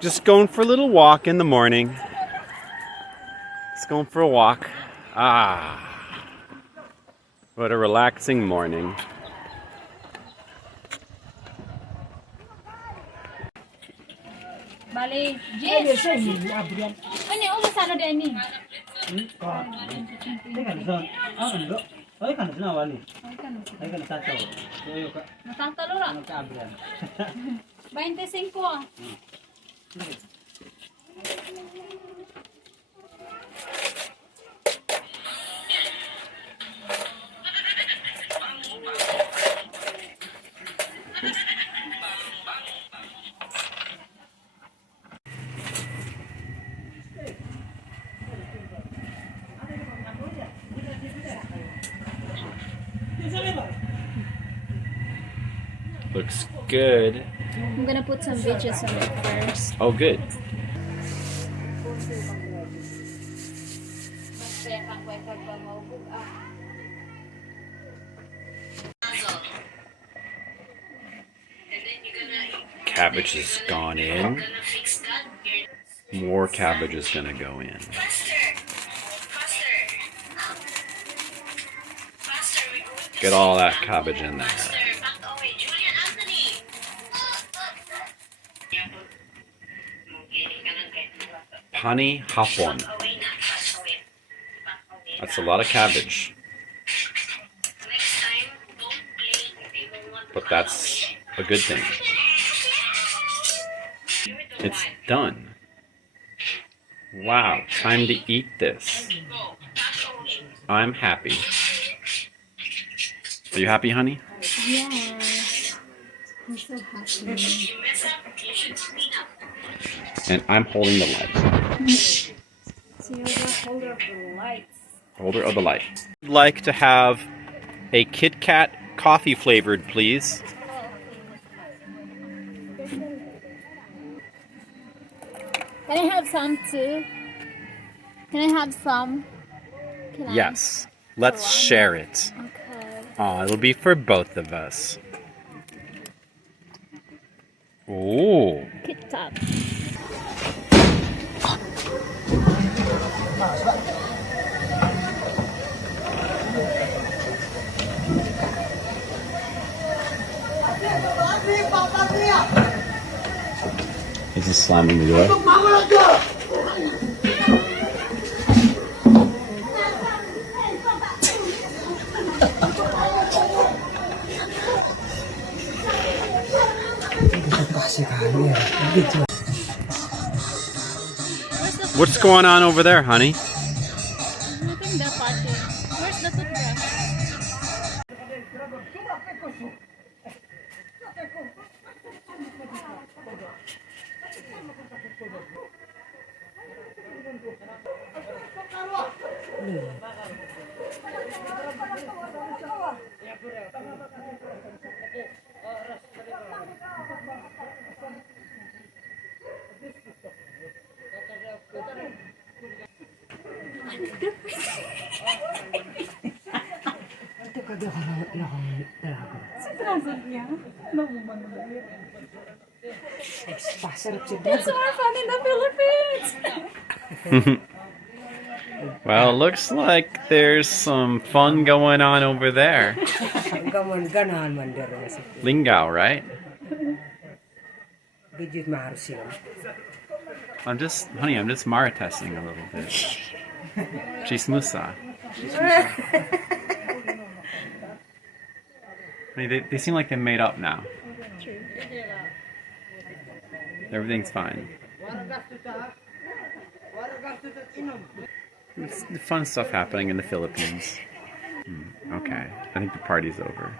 Just going for a little walk in the morning. Just going for a walk. Ah, what a relaxing morning. Bali, Jess. Ano yung masalo din ni? Natatalo ra. 25 ah. Looks good. I'm gonna put some veggies on it first. Oh, good. Cabbage has gone in. More cabbage is gonna go in. Get all that cabbage in there. Pani hapon. That's a lot of cabbage. But that's a good thing. It's done. Wow, time to eat this. I'm happy. Are you happy, honey? Yes. I'm so happy. And I'm holding the light. So you're the holder of the lights. Holder of the light. I'd like to have a Kit Kat coffee flavored, please. Can I have some too? Can I have some? Yes. Let's share it. Okay. Oh, it'll be for both of us. Oh. Kit Kat. He's just slamming the door. What's going on over there, honey? Looking the party. Where's the toothbrush? It's more fun in the Philippines. Well, it looks like there's some fun going on over there. Lingao, right? I'm just Maritesing a little bit. Chismusa. I mean, they seem like they made up now. True. Everything's fine. It's the fun stuff happening in the Philippines. Okay, I think the party's over.